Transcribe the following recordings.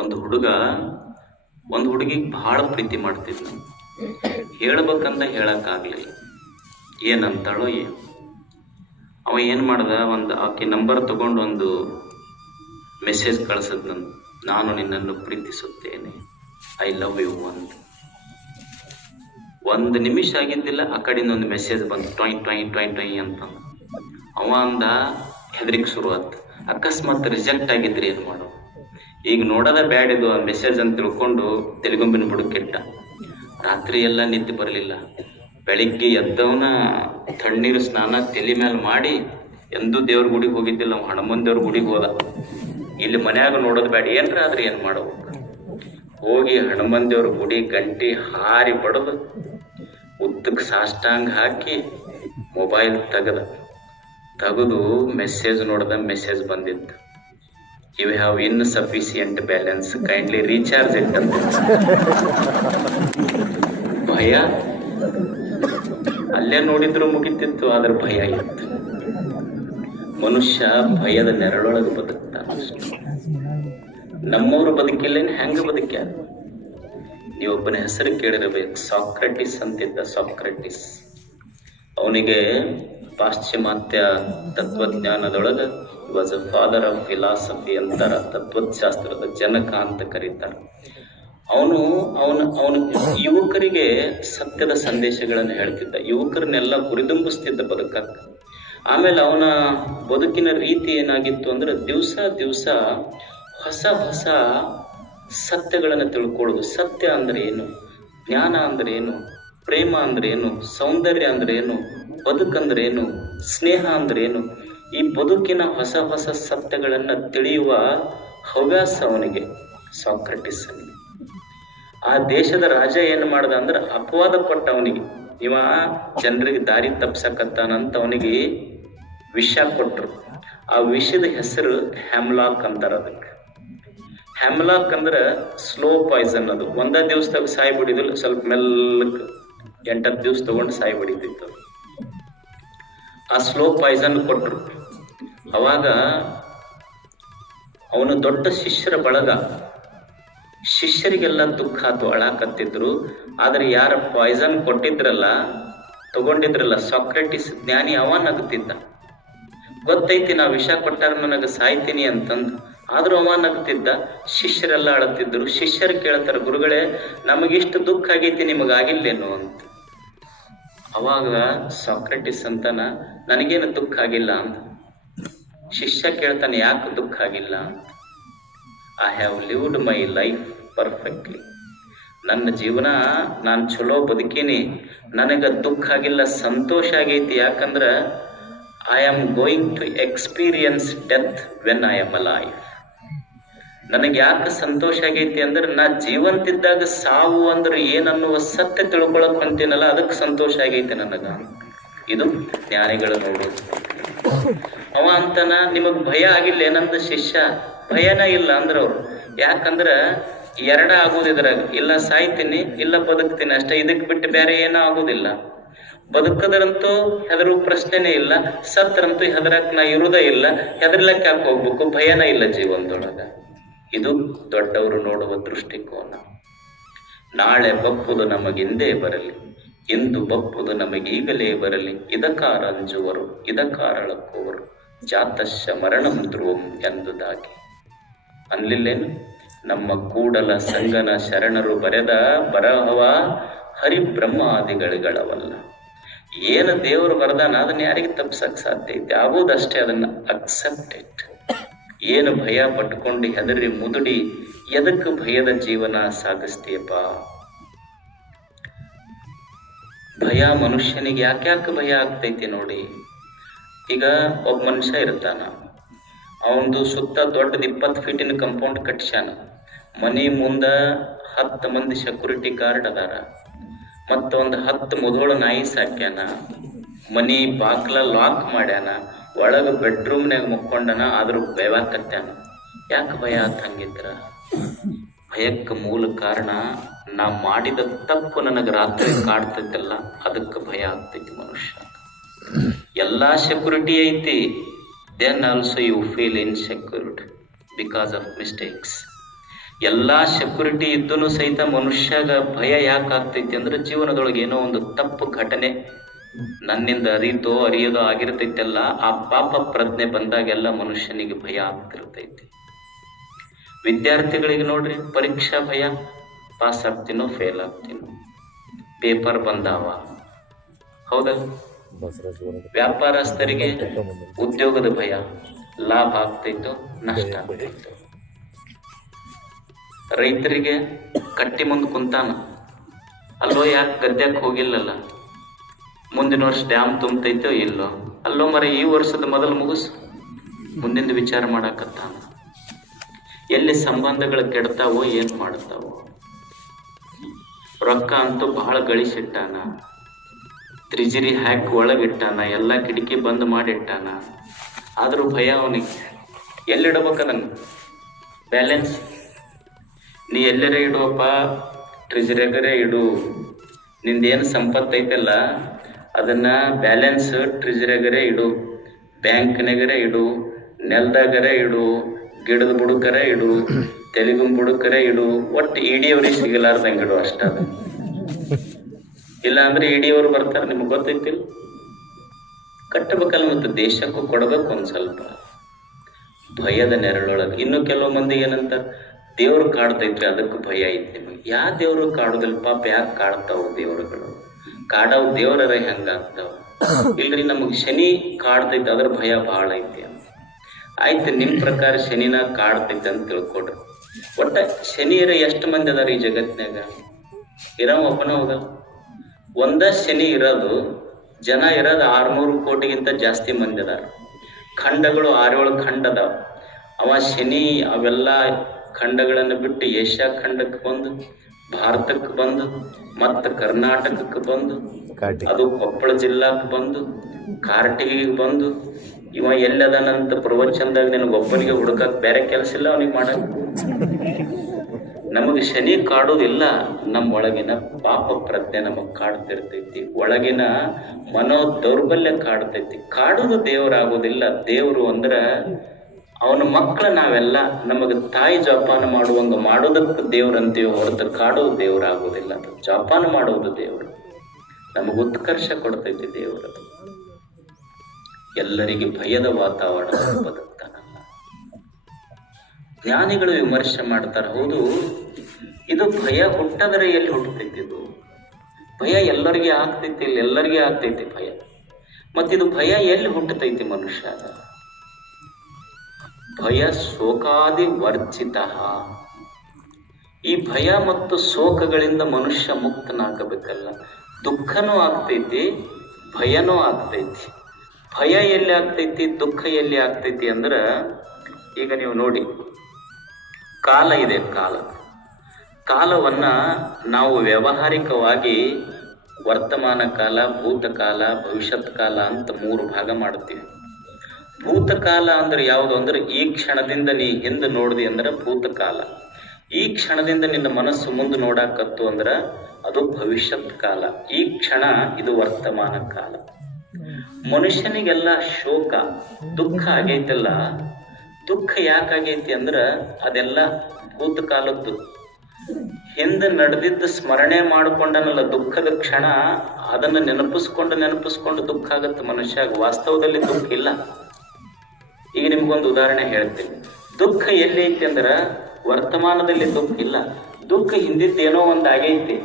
ಒಂದು ಹುಡುಗ ಒಂದು ಹುಡುಗಿಗೆ ಬಹಳ ಪ್ರೀತಿ ಮಾಡ್ತಿದ್ನು ಹೇಳ್ಬೇಕಂತ ಹೇಳಕ್ಕಾಗ್ಲಿಲ್ಲ. ಏನಂತಾಳೋ ಏನು. ಅವ ಏನು ಮಾಡ್ದ? ಒಂದು ಆಕೆ ನಂಬರ್ ತಗೊಂಡು ಒಂದು ಮೆಸೇಜ್ ಕಳಿಸಿದ್ ನಾನು ನಾನು ನಿನ್ನನ್ನು ಪ್ರೀತಿಸುತ್ತೇನೆ. ಐ ಲವ್ ಯು ಅಂತ. ಒಂದು ನಿಮಿಷ ಆಗಿದ್ದಿಲ್ಲ, ಆ ಕಡೆಯಿಂದ ಒಂದು ಮೆಸೇಜ್ ಬಂತು ಟೊಯ್ ಟೊಯ್ ಟೊಯ್ ಟೊಯ್ ಅಂತ. ಅವ ಅಂದ, ಹೆದರಿಕೆ ಶುರುವಾತ್. ಅಕಸ್ಮಾತ್ ರಿಜೆಕ್ಟ್ ಆಗಿದ್ರೆ ಏನು ಮಾಡೋ ಈಗ ನೋಡೋದ ಬ್ಯಾಡ್ ಇದು ಆ ಮೆಸೇಜ್ ಅಂತ ತಿಳ್ಕೊಂಡು ತೆಲುಗುಂಬಿನ ಬುಡಕ್ಕಿಟ್ಟ. ರಾತ್ರಿ ಎಲ್ಲ ನಿದ್ದೆ ಬರಲಿಲ್ಲ. ಬೆಳಿಗ್ಗೆ ಎದ್ದವನ ತಣ್ಣೀರು ಸ್ನಾನ ತಲೆ ಮೇಲೆ ಮಾಡಿ ಎಂದೂ ದೇವ್ರ ಗುಡಿಗೆ ಹೋಗಿದ್ದಿಲ್ಲ ನಾವು ಹನುಮನ್ ದೇವ್ರ ಗುಡಿಗೆ ಹೋದ. ಇಲ್ಲಿ ಮನ್ಯಾಗ ನೋಡೋದು ಬ್ಯಾಡ, ಏನ್ರ ಆದ್ರೆ ಏನು ಮಾಡಬೇಕು? ಹೋಗಿ ಹನುಮನ್ ದೇವ್ರ ಗುಡಿ ಗಂಟಿ ಹಾರಿ ಬಡದು ಉದ್ದಕ್ಕೆ ಸಾಷ್ಟಾಂಗ ಹಾಕಿ ಮೊಬೈಲ್ ತೆಗೆದ, ತೆಗೆದು ಮೆಸೇಜ್ ನೋಡ್ದ ಮೆಸೇಜ್ ಬಂದಿತ್ತು. Have in balance. Balance kindly recharge it ಭಯ? ಅಲ್ಲೇ ನೋಡಿದ್ರು ಮುಗಿತಿತ್ತು, ಆದ್ರೆ ಭಯ ಇತ್ತು. ಮನುಷ್ಯ ಭಯದ ನೆರಳೊಳಗೆ ಬದುಕ್ತಾನ ನಮ್ಮವ್ರ ಬದುಕಿಲ್ಲೇನು ಹೆಂಗ ಬದುಕ್ಯಾರ? ನೀವೊಬ್ಬನ ಹೆಸರು ಕೇಳಿರಬೇಕು. ಸಾಕ್ರೆಟಿಸ್ ಅಂತಿದ್ದ ಸಾಕ್ರೆಟಿಸ್. ಅವನಿಗೆ ಪಾಶ್ಚಿಮಾತ್ಯ ತತ್ವಜ್ಞಾನದೊಳಗೆ was a father of philosophy ಅಂತಾರ, ತತ್ವಶಾಸ್ತ್ರದ ಜನಕ ಅಂತ ಕರೀತಾರ. ಅವನು ಅವನು ಅವನು ಯುವಕರಿಗೆ ಸತ್ಯದ ಸಂದೇಶಗಳನ್ನು ಹೇಳ್ತಿದ್ದ. ಯುವಕರನ್ನೆಲ್ಲ ಹುರಿದುಂಬಿಸ್ತಿದ್ದ ಬದುಕಕ್ಕ. ಆಮೇಲೆ ಅವನ ಬದುಕಿನ ರೀತಿ ಏನಾಗಿತ್ತು ಅಂದ್ರೆ ದಿವಸ ದಿವಸ ಹೊಸ ಹೊಸ ಸತ್ಯಗಳನ್ನು ತಿಳ್ಕೊಳ್ಳೋದು. ಸತ್ಯ ಅಂದ್ರೆ ಏನು? ಜ್ಞಾನ ಅಂದ್ರೆ ಏನು? ಪ್ರೇಮ ಅಂದ್ರೆ ಏನು? ಸೌಂದರ್ಯ ಅಂದ್ರೆ ಏನು? ಬದುಕಂದ್ರೆ ಏನು ಸ್ನೇಹ ಅಂದ್ರೇನು? ಈ ಬದುಕಿನ ಹೊಸ ಹೊಸ ಸತ್ಯಗಳನ್ನು ತಿಳಿಯುವ ಹವ್ಯಾಸ ಅವನಿಗೆ ಸಾಕ್ರೆಟಿಸ್ ಆ ದೇಶದ ರಾಜ ಏನು ಮಾಡ್ದ ಅಂದ್ರೆ ಅಪವಾದ ಕೊಟ್ಟ ಅವನಿಗೆ ಇವ ಜನರಿಗೆ ದಾರಿ ತಪ್ಸಕತ್ತಾನಂತ ಅವನಿಗೆ ವಿಷ ಕೊಟ್ರು. ಆ ವಿಷದ ಹೆಸರು ಹ್ಯಾಮ್ಲಾಕ್ ಅಂತಾರ ಅದಕ್ಕೆ. ಹ್ಯಾಮ್ಲಾಕ್ ಅಂದ್ರೆ ಸ್ಲೋ ಪಾಯ್ಸನ್ ಅದು. ಒಂದ ದಿವಸದಾಗ ಸಾಯಿ ಬಿಡಿದಿಲ್ಲ ಸ್ವಲ್ಪ ಮೆಲ್ಲಕ್ ಎಂಟತ್ತು ದಿವಸ ತಗೊಂಡು ಸಾಯಿ ಬಿಡಿದಿತ್ತು. ಆ ಸ್ಲೋ ಪಾಯ್ಸನ್ ಕೊಟ್ಟರು ಅವಾಗ ಅವನು ದೊಡ್ಡ ಶಿಷ್ಯರ ಬಳಗ. ಶಿಷ್ಯರಿಗೆಲ್ಲ ದುಃಖ ಆತು, ಅಳಾಕತ್ತಿದ್ರು. ಆದ್ರೆ ಯಾರ ಪಾಯ್ಸನ್ ಕೊಟ್ಟಿದ್ರಲ್ಲ, ತಗೊಂಡಿದ್ರಲ್ಲ, ಸಾಕ್ರೆಟಿಸ್ ಜ್ಞಾನಿ ಅವ ನಗುತ್ತಿದ್ದ ಗೊತ್ತೈತಿ, ನಾ ವಿಷ ಕೊಟ್ಟಾರ ನನಗೆ ಸಾಯ್ತೀನಿ ಅಂತಂದು. ಆದ್ರೂ ಅವ ನಗ್ತಿದ್ದ. ಶಿಷ್ಯರೆಲ್ಲ ಅಳತಿದ್ರು ಶಿಷ್ಯರು ಕೇಳ್ತಾರೆ, ಗುರುಗಳೇ, ನಮಗಿಷ್ಟು ದುಃಖ ಆಗೈತಿ, ನಿಮಗಾಗಿಲ್ಲೇನು ಅಂತ. ಅವಾಗ ಸಾಕ್ರೆಟಿಸ್ ಅಂತಾನ ನನಗೇನು ದುಃಖ ಆಗಿಲ್ಲ ಅಂತ? ಶಿಷ್ಯ ಕೇಳ್ತಾನೆ, ಯಾಕೆ ದುಃಖ ಆಗಿಲ್ಲ? I have lived my life perfectly ನನ್ನ ಜೀವನ ನಾನು ಚಲೋ ಬದುಕೀನಿ. ನನಗೆ ದುಃಖ ಆಗಿಲ್ಲ, ಸಂತೋಷ ಆಗೈತಿ. ಯಾಕಂದ್ರೆ I am going to experience death when I am life ನನಗೆ ಯಾಕೆ ಸಂತೋಷ ಆಗೈತಿ ಅಂದ್ರೆ, ನಾ ಜೀವಂತಿದ್ದಾಗ ಸಾವು ಅಂದ್ರೆ ಏನನ್ನುವ ಸತ್ಯ ತಿಳ್ಕೊಳಕ್ ಹೊಂತೀನಲ್ಲ ಅದಕ್ಕೆ ಸಂತೋಷ ಆಗೈತಿ ನನಗ. ಇದು ಜ್ಞಾನಿಗಳು ನೋಡು ಅವ ಅಂತನ ನಿಮಗ್ ಭಯ ಆಗಿಲ್ಲ, ಏನಂದ ಶಿಷ್ಯ? ಭಯನ ಇಲ್ಲ ಅಂದ್ರ ಅವ್ರು. ಯಾಕಂದ್ರ ಎರಡ ಆಗೋದು ಇದ್ರಾಗ. ಇಲ್ಲ ಸಾಯ್ತೀನಿ, ಇಲ್ಲ ಬದುಕ್ತೀನಿ ಅಷ್ಟೇ. ಇದಕ್ ಬಿಟ್ಟು ಬೇರೆ ಏನೂ ಆಗೋದಿಲ್ಲ. ಬದುಕದ್ರಂತೂ ಹೆದರು ಪ್ರಶ್ನೆನೇ ಇಲ್ಲ. ಸತ್ರಂತೂ ಹೆದರಕ್ ನಾ ಇರುದೇ ಇಲ್ಲ. ಹೆದರ್ಲಕ್ ಯಾಕೆ ಹೋಗ್ಬೇಕು? ಭಯನ ಇಲ್ಲ ಜೀವನದೊಳಗ. ಇದು ದೊಡ್ಡವರು ನೋಡುವ ದೃಷ್ಟಿಕೋನ. ನಾಳೆ ಬಪ್ಪುದು ನಮಗಿಂದೇ ಬರಲಿ. ಇಂದು ಬಪ್ಪುದು ಈಗಲೇ ಬರಲಿ. ಇದಕಾರ ಅಂಜುವರು ಇದಕಾರಳಕ್ಕುವರು. ಜಾತಶ್ಯ ಮರಣಂ ಧ್ರುವಂ ಎಂದುದಾಗಿ. ಅನ್ಲಿಲ್ಲೇನು? ನಮ್ಮ ಕೂಡಲ ಸಂಗನ ಶರಣರು ಬರೆದ ಬರಹವ ಹರಿಬ್ರಹ್ಮಾದಿಗಳಿಗಳವಲ್ಲ. ಏನು ದೇವರು ಬರ್ದನ ಅದನ್ನ ಯಾರಿಗೆ ತಪ್ಪಿಸಕ್ ಸಾಧ್ಯ ಐತೆ? ಆಗೋದಷ್ಟೇ ಅದನ್ನ ಅಕ್ಸೆಪ್ಟ್ ಇಟ್ ಏನು ಭಯ ಪಟ್ಕೊಂಡು ಹೆದರಿ ಮುದುಡಿ ಎದಕ್ಕೆ ಭಯದ ಜೀವನ ಸಾಗಿಸ್ತೀಯಪ್ಪ? ಭಯ ಮನುಷ್ಯನಿಗೆ ಯಾಕ್ಯಾಕೆ ಭಯ ಆಗ್ತೈತಿ ನೋಡಿ. ಈಗ ಒಬ್ಬ ಮನುಷ್ಯ ಇರ್ತಾನ. ಅವನದು ಸುತ್ತ ದೊಡ್ಡದ ಇಪ್ಪತ್ತು ಫೀಟಿನ ಕಂಪೌಂಡ್ ಕಟ್ಸ್ಯಾನ. ಮನೆ ಮುಂದ ಹತ್ತು ಮಂದಿ ಸೆಕ್ಯೂರಿಟಿ ಗಾರ್ಡ್ ಅದಾರ. ಮತ್ತೊಂದು ಹತ್ತು ಮುದೋಳ ನಾಯಿ ಸಾಕ್ಯಾನ. ಮನಿ ಬಾಕ್ಲ ಲಾಕ್ ಮಾಡ್ಯಾನ. ಒಳಗೆ ಬೆಡ್ರೂಮ್ನ್ಯಾಗ ಮುಕ್ಕೊಂಡನ, ಆದ್ರೂ ಭಯವಾಕತ್ಯಾನ ಯಾಕೆ ಭಯ ಆತ ಹಂಗಿದ್ರ? ಭಯಕ್ಕೆ ಮೂಲ ಕಾರಣ ನಾ ಮಾಡಿದ ತಪ್ಪು ನನಗೆ ರಾತ್ರಿ ಕಾಡ್ತೈತಲ್ಲ, ಅದಕ್ಕೆ ಭಯ ಆಗ್ತೈತಿ ಮನುಷ್ಯ. ಎಲ್ಲಾ ಸೆಕ್ಯೂರಿಟಿ ಐತಿ. Then also you feel insecured because of mistakes ಎಲ್ಲಾ ಸೆಕ್ಯೂರಿಟಿ ಇದ್ದನು ಸಹಿತ ಮನುಷ್ಯಗ ಭಯ ಯಾಕೆ ಆಗ್ತೈತಿ ಅಂದ್ರೆ ಜೀವನದೊಳಗೆ ಏನೋ ಒಂದು ತಪ್ಪು ಘಟನೆ ನನ್ನಿಂದ ಅರಿತೋ ಅರಿಯೋದೋ ಆಗಿರ್ತೈತಲ್ಲ, ಆ ಪಾಪ ಪ್ರಜ್ಞೆ ಬಂದಾಗೆಲ್ಲ ಮನುಷ್ಯನಿಗೆ ಭಯ ಆಗ್ತಿರ್ತೈತಿ. ವಿದ್ಯಾರ್ಥಿಗಳಿಗೆ ನೋಡ್ರಿ ಪರೀಕ್ಷಾ ಭಯ. ಪಾಸ್ ಆಗ್ತೀನೋ ಫೇಲ್ ಆಗ್ತೀನೋ? ಪೇಪರ್ ಬಂದಾವ. ಹೌದಲ್ಲ ವ್ಯಾಪಾರಸ್ಥರಿಗೆ ಉದ್ಯೋಗದ ಭಯ, ಲಾಭ ಆಗ್ತೈತೋ, ನಷ್ಟ ಆಗ್ತೈತೋ? ರೈತರಿಗೆ ಕಟ್ಟಿ ಮುಂದೆ ಕುಂತಾನ. ಅಲ್ಲೋ ಯಾಕೆ ಗದ್ದೆಗೆ ಹೋಗಿಲ್ಲಲ್ಲ? ಮುಂದಿನ ವರ್ಷ ಡ್ಯಾಮ್ ತುಂಬತೈತೋ ಇಲ್ಲೋ? ಅಲ್ಲೋ ಮರ, ಈ ವರ್ಷದ ಮೊದಲು ಮುಗಿಸು. ಮುಂದಿನ ವಿಚಾರ ಮಾಡಾಕತ್ತಾನ. ಎಲ್ಲಿ ಸಂಬಂಧಗಳು ಕೆಡ್ತಾವೋ, ಏನು ಮಾಡ್ತಾವೋ? ರೊಕ್ಕ ಅಂತೂ ಬಹಳ ಗಳಿಸಿಟ್ಟಾನ. ತ್ರಿಜಿರಿ ಹಾಕಿ ಒಳಗಿಟ್ಟಾನ, ಎಲ್ಲ ಕಿಟಕಿ ಬಂದ್ ಮಾಡಿಟ್ಟಾನ. ಆದರೂ ಭಯ ಅವನಿಗೆ. ಎಲ್ಲಿಡಬೇಕ ನಂಗೆ? ಬ್ಯಾಲೆನ್ಸ್ ನೀ ಎಲ್ಲರ ಇಡುವಪ್ಪ ಟ್ರೆಜರಿಯಾಗರೇ ಇಡು. ನಿಂದೇನು ಸಂಪತ್ತು ಐತಲ್ಲ? ಅದನ್ನ ಬ್ಯಾಲೆನ್ಸ್ ಟ್ರೆಜರಿಯಾಗರೇ ಇಡು. ಬ್ಯಾಂಕ್ನಾಗರೇ ಇಡು. ನೆಲದಾಗರೇ ಇಡು. ಗಿಡದ ಬುಡಕರೇ ಇಡು. ತೆಲುಗಿನ ಬುಡಕರೇ ಇಡು. ಒಟ್ಟು ಇಡಿಯವ್ರಿಗೆ ಸಿಗಲಾರ್ದಂಗೆ ಇಡು ಅಷ್ಟ ಇಲ್ಲ ಅಂದ್ರೆ ಇಡಿಯವರು ಬರ್ತಾರೆ, ನಿಮ್ಗೆ ಗೊತ್ತೈತಿಲ್ಲ? ಕಟ್ಟಬೇಕಲ್ಲ ಮತ್ತು ದೇಶಕ್ಕೂ ಕೊಡಬೇಕು ಒಂದ್ ಸ್ವಲ್ಪ. ಭಯದ ನೆರಳೊಳಗೆ. ಇನ್ನು ಕೆಲವು ಮಂದಿ ಏನಂತ ದೇವ್ರು ಕಾಡ್ತೈತ್ರಿ, ಅದಕ್ಕೂ ಭಯ ಐತಿ ನಿಮಗೆ. ಯಾ ದೇವರು ಕಾಡೋದಿಲ್ಲ? ಪಾಪ ಯಾಕೆ ಕಾಡ್ತಾವ ದೇವರುಗಳು? ಕಾಡವ್ ದೇವರರ ಹೆಂಗಾಗ್ತಾವ? ಇಲ್ರಿ, ನಮಗೆ ಶನಿ ಕಾಡ್ತೈತೆ, ಅದ್ರ ಭಯ ಬಹಳ ಐತಿ ಆಯ್ತು ನಿಮ್ ಪ್ರಕಾರ ಶನಿನ ಕಾಡ್ತೈತಿ ಅಂತ ತಿಳ್ಕೊಡ್ರಿ. ಒಟ್ಟ ಶನಿಯರ ಎಷ್ಟು ಮಂದಿ ಅದಾರ ಈ ಜಗತ್ನಾಗ ಇರವ ಒಬ್ಬನ ಹೋಗ ಒಂದ ಶನಿ ಇರೋದು ಜನ ಇರೋದು ಆರ್ನೂರು ಕೋಟಿಗಿಂತ ಜಾಸ್ತಿ ಮಂದಿ ಅದಾರ. ಖಂಡಗಳು ಆರೇಳು ಖಂಡ ಅದಾವ. ಅವ ಶನಿ ಅವೆಲ್ಲ ಖಂಡಗಳನ್ನು ಬಿಟ್ಟು ಏಷ್ಯಾ ಖಂಡಕ್ಕೆ ಬಂದು ಭಾರತಕ್ಕೆ ಬಂದು ಮತ್ತ ಕರ್ನಾಟಕಕ್ಕೆ ಬಂದು ಅದು ಕೊಪ್ಪಳ ಜಿಲ್ಲಾಕ್ ಬಂದು ಕಾರ್ಟಿಗೆ ಬಂದು ಇವ ಎಲ್ಲದನಂತ ಪ್ರವಚನದಾಗ ನಿನಗೆ ಒಬ್ಬನಿಗೆ ಹುಡುಕಕ್ ಬೇರೆ ಕೆಲಸ ಇಲ್ಲ ಅವನಿಗೆ ಮಾಡಕ್ ನಮಗೆ ಶನಿ ಕಾಡೋದಿಲ್ಲ ನಮ್ಮ ಒಳಗಿನ ಪಾಪ ಪ್ರಜ್ಞೆ ನಮಗ್ ಕಾಡ್ತಿರ್ತೈತಿ. ಒಳಗಿನ ಮನೋ ದೌರ್ಬಲ್ಯ ಕಾಡ್ತೈತಿ. ಕಾಡುದು ದೇವರಾಗೋದಿಲ್ಲ. ದೇವರು ಅಂದ್ರ ಅವನ ಮಕ್ಕಳ ನಾವೆಲ್ಲ, ನಮಗೆ ತಾಯಿ ಜೋಪಾನ ಮಾಡುವಂಗ ಮಾಡೋದಕ್ಕೆ ದೇವ್ರಂತೀವಿ ಹೊರತು ಕಾಡೋದು ದೇವರಾಗೋದಿಲ್ಲ. ಅದು ಜೋಪಾನ ಮಾಡೋದು ದೇವರು. ನಮಗೆ ಉತ್ಕರ್ಷ ಕೊಡ್ತೈತಿ ದೇವರದು. ಎಲ್ಲರಿಗೆ ಭಯದ ವಾತಾವರಣ ಬದುಕ್ತಾನಲ್ಲ. ಜ್ಞಾನಿಗಳು ವಿಮರ್ಶೆ ಮಾಡ್ತಾರೆ, ಹೌದು. ಇದು ಭಯ ಹುಟ್ಟದರೆ ಎಲ್ಲಿ ಹುಟ್ಟತೈತಿ ಇದು. ಭಯ ಎಲ್ಲರಿಗೆ ಆಗ್ತೈತಿ, ಇಲ್ಲಿ ಎಲ್ಲರಿಗೆ ಆಗ್ತೈತಿ ಭಯ. ಮತ್ತಿದು ಭಯ ಎಲ್ಲಿ ಹುಟ್ಟತೈತಿ ಮನುಷ್ಯ? ಭಯ ಶೋಕಾದಿ ವರ್ಜಿತ. ಈ ಭಯ ಮತ್ತು ಶೋಕಗಳಿಂದ ಮನುಷ್ಯ ಮುಕ್ತನಾಗಬೇಕಲ್ಲ. ದುಃಖನೂ ಆಗ್ತೈತಿ, ಭಯನೂ ಆಗ್ತೈತಿ. ಭಯ ಎಲ್ಲಿ ಆಗ್ತೈತಿ, ದುಃಖ ಎಲ್ಲಿ ಆಗ್ತೈತಿ ಅಂದ್ರೆ, ಈಗ ನೀವು ನೋಡಿ, ಕಾಲ ಇದೆ ಕಾಲ. ಕಾಲವನ್ನ ನಾವು ವ್ಯಾವಹಾರಿಕವಾಗಿ ವರ್ತಮಾನ ಕಾಲ ಭೂತಕಾಲ ಭವಿಷ್ಯತ್ ಕಾಲ ಅಂತ ಮೂರು ಭಾಗ ಮಾಡ್ತೀವಿ ಭೂತಕಾಲ ಅಂದ್ರೆ ಯಾವುದು ಅಂದ್ರೆ, ಈ ಕ್ಷಣದಿಂದ ನೀ ಹಿಂದೆ ನೋಡಿದೆ ಅಂದ್ರೆ ಭೂತಕಾಲ ಈ ಕ್ಷಣದಿಂದ ನಿನ್ನ ಮನಸ್ಸು ಮುಂದೆ ನೋಡಾಕತ್ತು ಅಂದ್ರೆ ಅದು ಭವಿಷ್ಯತ್ ಕಾಲ. ಈ ಕ್ಷಣ ಇದು ವರ್ತಮಾನ ಕಾಲ. ಮನುಷ್ಯನಿಗೆಲ್ಲ ಶೋಕ, ದುಃಖ ಆಗೈತಲ್ಲ, ದುಃಖ ಯಾಕಾಗೈತಿ ಅಂದ್ರ ಅದೆಲ್ಲ ಭೂತಕಾಲದ್ದು. ಹಿಂದೆ ನಡೆದಿದ್ದ ಸ್ಮರಣೆ ಮಾಡಿಕೊಂಡನಲ್ಲ ದುಃಖದ ಕ್ಷಣ, ಅದನ್ನ ನೆನಪಿಸ್ಕೊಂಡು ನೆನಪಿಸ್ಕೊಂಡು ದುಃಖ ಆಗತ್ತೆ ಮನುಷ್ಯ ವಾಸ್ತವದಲ್ಲಿ ದುಃಖ ಇಲ್ಲ. ಈಗ ನಿಮ್ಗೊಂದು ಉದಾಹರಣೆ ಹೇಳ್ತೀನಿ. ದುಃಖ ಎಲ್ಲಿ ಐತಿ ಅಂದ್ರ, ವರ್ತಮಾನದಲ್ಲಿ ದುಃಖ ಇಲ್ಲ. ದುಃಖ ಹಿಂದಿದ್ದೇನೋ ಒಂದು ಆಗೈತಿ.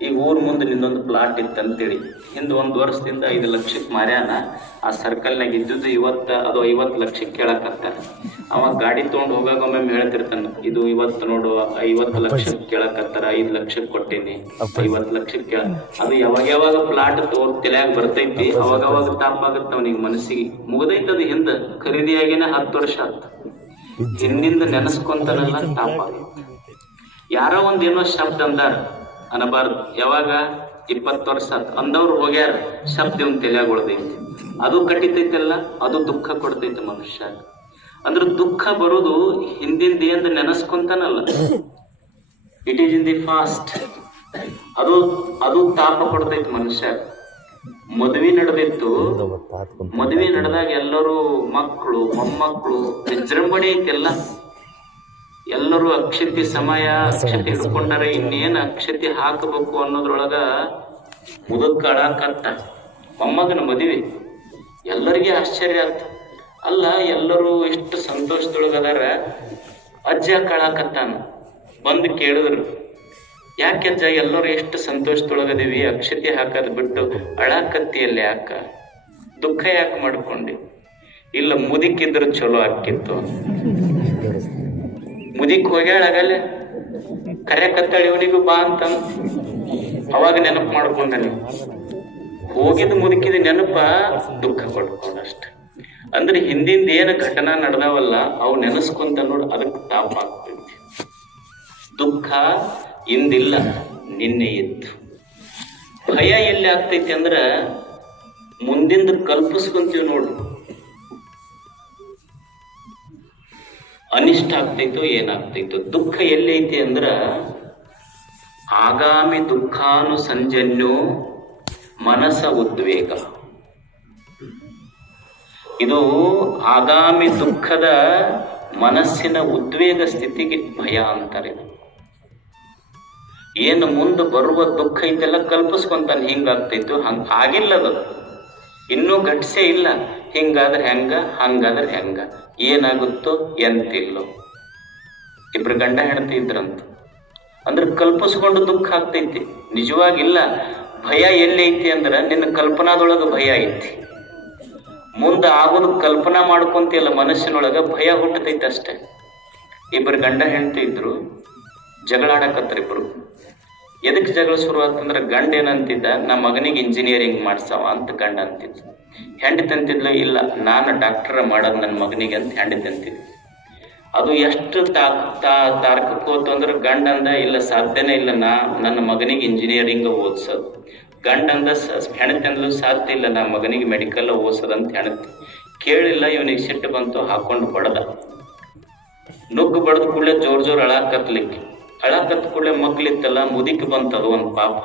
ಈಗ ಊರ್ ಮುಂದೆ ನಿನ್ನೊಂದು ಪ್ಲಾಟ್ ಇತ್ತು ಅಂತೇಳಿ ಹಿಂದೆ ಒಂದು ವರ್ಷದಿಂದ ಐದು ಲಕ್ಷಕ್ಕೆ ಮಾರ್ಯಾನ. ಆ ಸರ್ಕಲ್ನಾಗ ಇದ್ದಿದ್ದು ಇವತ್ತ ಅದು ಐವತ್ತು ಲಕ್ಷಕ್ಕೆ ಕೇಳಕತ್ತಾರ. ಅವ ಗಾಡಿ ತೊಗೊಂಡು ಹೋಗಾಗ ಒಮ್ಮೆ ಹೇಳ್ತಿರ್ತಾನ ಇದು ಇವತ್ತು ನೋಡು ಐವತ್ತು ಲಕ್ಷಕ್ಕೆ ಕೇಳಕತ್ತಾರ ಐದು ಲಕ್ಷಕ್ಕೆ ಕೊಟ್ಟೇನಿ. ಐವತ್ತು ಲಕ್ಷಕ್ಕೆ ಕೇಳ ಅದು ಯಾವಾಗ ಯಾವಾಗ ಪ್ಲಾಟ್ ತೋರ್ ತಲೆಯಾಗ ಬರ್ತೈತಿ ಅವಾಗ ಅವಾಗ ತಾಪ ಆಗತ್ತ ಅವನಿಗೆ ಮನಸ್ಸಿಗೆ. ಮುಗದೈತ ಅದು ಹಿಂದ ಖರೀದಿಯಾಗಿನ ಹತ್ತು ವರ್ಷ ಆಯ್ತು ಹಿಂದಿಂದ ನೆನೆಸ್ಕೊಂತಾನಲ್ಲ ತಾಪ ಆಗತ್ತ ಯಾರೋ ಒಂದೇನೋ ಶಬ್ದ ಅಂದಾರ ಅನ್ನಬಾರ್ದು. ಯಾವಾಗ? ಇಪ್ಪತ್ತು ವರ್ಷ. ಅಂದವ್ರು ಹೋಗ್ಯಾರ, ಶಬ್ದ ಇವ್ನ ತಲೆಯಾಗ ಉಳ್ದೈತಿ. ಅದು ಕಟ್ಟಿತೈತಲ್ಲ, ಅದು ದುಃಖ ಕೊಡ್ತೈತಿ ಮನುಷ್ಯ. ಅಂದ್ರ ದುಃಖ ಬರೋದು ಹಿಂದಿಂದ ಏನ್ ನೆನೆಸ್ಕೊಂತಾನಲ್ಲ. It is in the past ಅದು ಅದು ತಾಪ ಕೊಡ್ತೈತಿ ಮನುಷ್ಯ. ಮದುವೆ ನಡೆದಿತ್ತು. ಮದುವೆ ನಡೆದಾಗ ಎಲ್ಲರೂ ಮಕ್ಕಳು, ಮೊಮ್ಮಕ್ಕಳು, ವಿಜೃಂಭಣೆ ಐತೆಲ್ಲ. ಎಲ್ಲರೂ ಅಕ್ಷತೆ ಸಮಯ ಅಕ್ಷತೆ ಹಿಡ್ಕೊಂಡಾರ ಇನ್ನೇನ್ ಅಕ್ಷತೆ ಹಾಕಬೇಕು ಅನ್ನೋದ್ರೊಳಗ ಮುದುಕ ಅಳಾಕತ್ತ ಮೊಮ್ಮಗನ ಮದುವೆ. ಎಲ್ಲರಿಗೆ ಆಶ್ಚರ್ಯ ಆಯ್ತು ಅಲ್ಲ ಎಲ್ಲರೂ ಎಷ್ಟು ಸಂತೋಷದೊಳಗದಾರ. ಅಜ್ಜ ಕಳಾಕತ್ತಾನ. ಬಂದು ಕೇಳಿದ್ರು. ಯಾಕೆ ಅಜ್ಜ ಎಲ್ಲರೂ ಎಷ್ಟು ಸಂತೋಷದೊಳಗದೀವಿ. ಅಕ್ಷತೆ ಹಾಕದ್ ಬಿಟ್ಟು ಅಳಾಕತ್ತಿಯಲ್ಲಿ ಯಾಕ? ದುಃಖ ಯಾಕೆ ಮಾಡ್ಕೊಂಡಿ? ಇಲ್ಲ ಮುದಿಕಿದ್ರು ಚಲೋ ಆಕ್ಕಿತ್ತು ಮುದಿಕ್ ಕರೆ ಕತ್ತಾಳ ಇವನಿಗೂ ಬಾ ಅಂತ ಅವಾಗ ನೆನಪು ಮಾಡ್ಕೊಂಡ ನೀವು ಹೋಗಿದ್ ಮುದುಕಿದ ನೆನಪ ದುಃಖ ಪಡ್ಕೊಂಡಷ್ಟ ಅಂದ್ರೆ ಹಿಂದಿಂದ ಏನು ಘಟನಾ ನಡೆದವಲ್ಲ, ಅವು ನೆನೆಸ್ಕೊಂತ ನೋಡು ಅದಕ್ಕೆ ತಾಪ ಆಗ್ತೈತಿ. ದುಃಖ ಇಂದಿಲ್ಲ, ನಿನ್ನೆ ಇತ್ತು. ಭಯ ಎಲ್ಲಿ ಆಗ್ತೈತಿ ಅಂದ್ರ ಮುಂದಿಂದ ಕಲ್ಪಿಸ್ಕೊಂತೀವಿ ನೋಡು. ಅನಿಷ್ಟ ಆಗ್ತೈತೋ ಏನಾಗ್ತೈತೋ ದುಃಖ ಎಲ್ಲೈತಿ ಅಂದ್ರ, ಆಗಾಮಿ ದುಃಖಾನುಸಂಜನ್ಯೋ ಮನಸ ಉದ್ವೇಗ. ಇದು ಆಗಾಮಿ ದುಃಖದ ಮನಸ್ಸಿನ ಉದ್ವೇಗ ಸ್ಥಿತಿಗೆ ಭಯ ಅಂತಾರೆ. ಏನು ಮುಂದೆ ಬರುವ ದುಃಖ ಇದೆಲ್ಲ ಕಲ್ಪಿಸ್ಕೊಂತಾನೆ ಹಿಂಗಾಗ್ತೈತು ಹಂಗ ಆಗಿಲ್ಲದ. ಇನ್ನೂ ಘಟಿಸೇ ಇಲ್ಲ. ಹಿಂಗಾದ್ರೆ ಹೆಂಗ? ಹಂಗಾದ್ರೆ ಹೆಂಗ? ಏನಾಗುತ್ತೋ ಎಂತಿಲ್ಲೋ. ಇಬ್ರು ಗಂಡ ಹೆಂಡತಿ ಇದ್ರಂತ. ಅಂದ್ರೆ ಕಲ್ಪಿಸ್ಕೊಂಡು ದುಃಖ ಆಗ್ತೈತಿ. ನಿಜವಾಗಿಲ್ಲ. ಭಯ ಎಲ್ಲಿ ಐತಿ ಅಂದ್ರೆ ನಿನ್ನ ಕಲ್ಪನಾದೊಳಗೆ ಭಯ ಐತಿ. ಮುಂದೆ ಆಗೋದು ಕಲ್ಪನಾ ಮಾಡ್ಕೊಂತಿಲ್ಲ ಮನಸ್ಸಿನೊಳಗೆ, ಭಯ ಹುಟ್ಟತೈತಿ ಅಷ್ಟೇ ಇಬ್ಬರು ಗಂಡ ಹೆಂಡತಿ ಇದ್ರು ಜಗಳ ಆಡಕತ್ತರ ಇಬ್ರು. ಎದಕ್ಕೆ ಜಗಳ ಶುರು ಅಂತಂದ್ರೆ ಗಂಡ ಏನಂತಿದ್ದ ನಮ್ಮ ಮಗನಿಗೆ ಇಂಜಿನಿಯರಿಂಗ್ ಮಾಡ್ಸವ ಅಂತ ಗಂಡ ಅಂತಿದ್ದ. ಹೆಂಡತಿ ಇಲ್ಲ, ನಾನು ಡಾಕ್ಟರ್ ಮಾಡೋದು ನನ್ನ ಮಗನಿಗೆ ಅಂತ ಹೆಂಡತಿ ಅದು ಎಷ್ಟು ತಾಕ್, ತಾ ತಾರ್ಕಕ್ಕೆ ಹೋತು ಅಂದ್ರೆ ಗಂಡ ಅಂದ, ಇಲ್ಲ, ಸಾಧ್ಯನೇ ಇಲ್ಲ, ನಾ, ನನ್ನ ಮಗನಿಗೆ ಇಂಜಿನಿಯರಿಂಗ್ ಓದ್ಸೋದು. ಗಂಡ ಅಂದ, ಸ- ಹೆಣತಿ ಅಂದ್ಲು, ಸಾಧ್ಯ ಇಲ್ಲ ನನ್ನ ಮಗನಿಗೆ ಮೆಡಿಕಲ್ ಓದ್ಸೋದು ಅಂತ ಹೆಣತಿ ಕೇಳಿಲ್ಲ, ಇವನಿಗೆ ಸಿಟ್ಟು ಬಂತು, ಹಾಕೊಂಡು ಬಡದ. ನುಗ್ಗು ಬಡದ ಕೂಡಲೇ ಜೋರ್ ಜೋರ್ ಅಳಾಕತ್ಲಿಕ್ಕೆ. ಅಳಾಕತ್ ಕೂಡಲೇ ಮಗ್ಲಿತ್ತಲ್ಲ, ಮುದಿಕ್ ಬಂತದು ಒಂದು ಪಾಪ.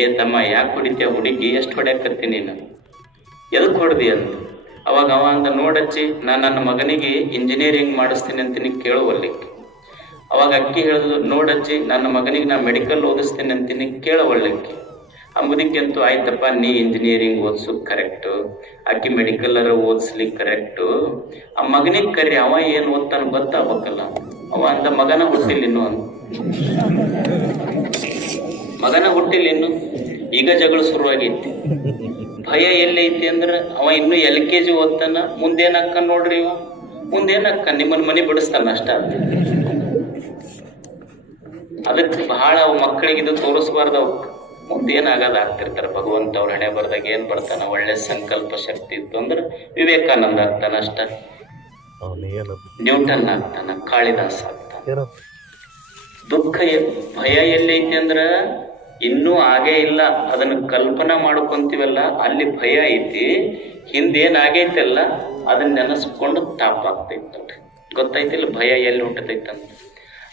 ಏ ತಮ್ಮ, ಯಾಕೆ ಹೊಡಿತೀಯ ಹುಡುಗಿ? ಎಷ್ಟು ಹೊಡ್ಯಾಕತ್ತಿ ನೀನು? ಎದಕ್ಕೆ ಹೊಡೆದಿ ಅಂತ ಅವಾಗ ಅವ ಅಂದ, ನೋಡಚ್ಚಿ, ನಾನು ನನ್ನ ಮಗನಿಗೆ ಇಂಜಿನಿಯರಿಂಗ್ ಮಾಡಿಸ್ತೀನಿ ಅಂತೀನಿ ಕೇಳುವಲ್ಲಿಕ್ಕೆ ಅವಾಗ ಅಕ್ಕಿ ಹೇಳಿದ್ಲು ನೋಡಚ್ಚಿ, ನನ್ನ ಮಗನಿಗೆ ನಾ ಮೆಡಿಕಲ್ ಓದಿಸ್ತೀನಿ ಅಂತೀನಿ ಕೇಳವಳ್ಳಿಕ್ಕೆ ಆ ಅಂತೂ ಆಯ್ತಪ್ಪ, ನೀ ಇಂಜಿನಿಯರಿಂಗ್ ಓದಿಸು ಕರೆಕ್ಟು ಆಕಿ ಮೆಡಿಕಲ್ ಓದಿಸ್ಲಿಕ್ಕೆ ಕರೆಕ್ಟು ಆ ಮಗನಿಗೆ ಕರಿ, ಅವ ಏನು ಓದ್ತಾನ ಗೊತ್ತಾಗ್ಬೇಕಲ್ಲ. ಅವ ಅಂದ, ಮಗನ ಹುಟ್ಟಿಲ್ಲ ಇನ್ನು ಮಗನ ಹುಟ್ಟಿಲ್ಲ ಇನ್ನು ಈಗ ಜಗಳ ಶುರುವಾಗೈತಿ ಭಯ ಎಲ್ಲೈತಿ ಅಂದ್ರೆ, ಅವ ಇನ್ನು ಎಲ್ ಕೆ ಜಿ ಓದ್ತಾನ, ಮುಂದೇನಕ್ಕ ನೋಡ್ರಿ ಇವ? ಮುಂದೇನ್ ಅಕ್ಕ ನಿಮ್ಮನ್ನ ಮನೆ ಬಿಡಿಸ್ತಾನ ಅಷ್ಟ ಅದಕ್ಕೆ ಬಹಳ ಅವ್ ಮಕ್ಕಳಿಗೆ ಇದು ತೋರಿಸ್ಬಾರ್ದು ಅವಕ್. ಮುಂದೇನಾಗದ ಆಗ್ತಿರ್ತಾರ, ಭಗವಂತ ಅವ್ರ ಹಣೆ ಬರ್ದಾಗ ಏನ್ ಬರ್ತಾನ? ಒಳ್ಳೆ ಸಂಕಲ್ಪ ಶಕ್ತಿ ಇತ್ತು ಅಂದ್ರೆ ವಿವೇಕಾನಂದ ಆಗ್ತಾನ ಅಷ್ಟ. ನ್ಯೂಟನ್ ಆಗ್ತಾನ ಕಾಳಿದಾಸ ಆಗ್ತಾನ ದುಃಖ ಭಯ ಎಲ್ಲಿ ಐತಿ ಅಂದ್ರ ಇನ್ನೂ ಆಗೇ ಇಲ್ಲ. ಅದನ್ನ ಕಲ್ಪನೆ ಮಾಡ್ಕೊಂತೀವಲ್ಲ ಅಲ್ಲಿ ಭಯ ಐತಿ. ಹಿಂದೇನ್ ಆಗೈತಲ್ಲ ಅದನ್ನ ನೆನೆಸ್ಕೊಂಡು ತಾಪ ಆಗ್ತೈತಿ ನೋಡ್ರಿ ಗೊತ್ತೈತಿಲ್ಲ ಭಯ ಎಲ್ಲಿ ಹುಟ್ಟತೈತಂತ.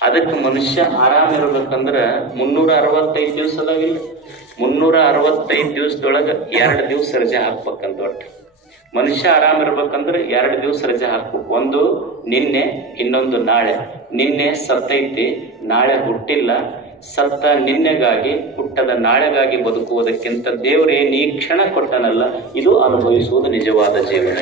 ಅದಕ್ಕೆ ಮನುಷ್ಯ ಆರಾಮ ಇರ್ಬೇಕಂದ್ರ ಮುನ್ನೂರ ಅರವತ್ತೈದು ದಿವಸ ಅದಾವಿಲ್ಲ. ಮುನ್ನೂರ ಅರವತ್ತೈದು ದಿವಸದೊಳಗ ಎರಡು ದಿವಸ ರಜೆ ಹಾಕ್ಬೇಕಂತ ಒಟ್ಟು. ಮನುಷ್ಯ ಆರಾಮ ಇರ್ಬೇಕಂದ್ರೆ ಎರಡು ದಿವಸ ರಜೆ ಹಾಕು. ಒಂದು ನಿನ್ನೆ, ಇನ್ನೊಂದು ನಾಳೆ. ನಿನ್ನೆ ಸತ್ತೈತಿ ನಾಳೆ ಹುಟ್ಟಿಲ್ಲ. ಸತ್ತ ನಿನ್ನೆಗಾಗಿ, ಹುಟ್ಟದ ನಾಳೆಗಾಗಿ ಬದುಕುವುದಕ್ಕಿಂತ ದೇವರೇ ನೀ ಕ್ಷಣ ಕೊಟ್ಟನಲ್ಲ, ಇದು ಅನುಭವಿಸುವುದು ನಿಜವಾದ ಜೀವನ.